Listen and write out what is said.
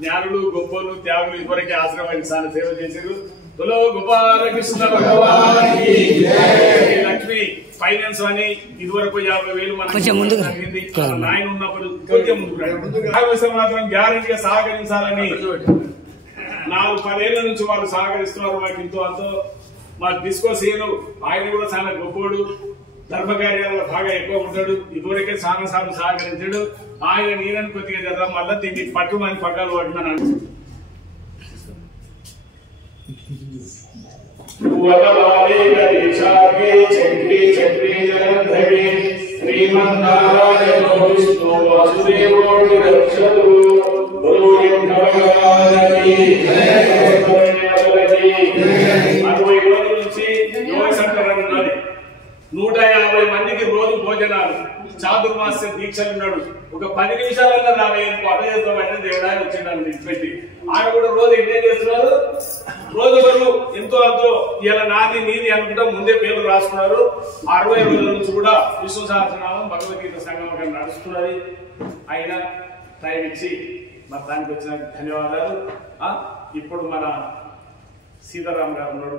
జ్ఞానులు గొప్పలు త్యాగులు ఇదివరకే ఆశ్రమానికి చాలా సేవ చేశారు. తులో గోపాలకృష్ణ భగవాన్ లక్ష్మి ఫైనాన్స్ అని ఇదివరకు 50,000 మన నాయన ఉన్నప్పుడు కొంచెం ముందుకు మాత్రం గ్యారెంటీగా సహకరించాలని 4-10 ఏళ్ల నుంచి వాళ్ళు సహకరిస్తున్నారు. మాకు ఇంతో అంతో మా డిస్కో సీను ఆయన కూడా చాలా గొప్పోడు, ధర్మకార్యాలలో బాగా ఎక్కువ ఉంటాడు. ఇదివరకే చాలా సార్లు సహకరించాడు. ఆయన నీరని కొద్దిగా చేద్దాం మళ్ళా దీన్ని పట్టుమని పగ్గాలు పట్టున్నాను. అరవై రోజుల నుంచి యోగ సెంటర్ ఉన్నది. 150 మందికి రోజు భోజనాలు, చాతుర్మాస్య దీక్షలు ఉన్నాడు. ఒక 10 నిమిషాలలో రాబోయే అట చేస్తామంటే దేవుడాన్ని వచ్చిందని విడిచిపెట్టి ఆయన కూడా రోజు ఏం చేస్తున్నారు. రోజు ఎంతో అంతో ఇలా నాది నీది అనుకుంటా ముందే పేర్లు రాసుకున్నారు. 60 రోజుల నుంచి కూడా విష్ణు సహస్రనామం భగవద్గీత సంగమం నడుస్తున్నది. ఆయన టైం ఇచ్చి మరి దానికి వచ్చిన ధన్యవాదాలు. ఇప్పుడు మన సీతారాం గారు ఉన్నాడు.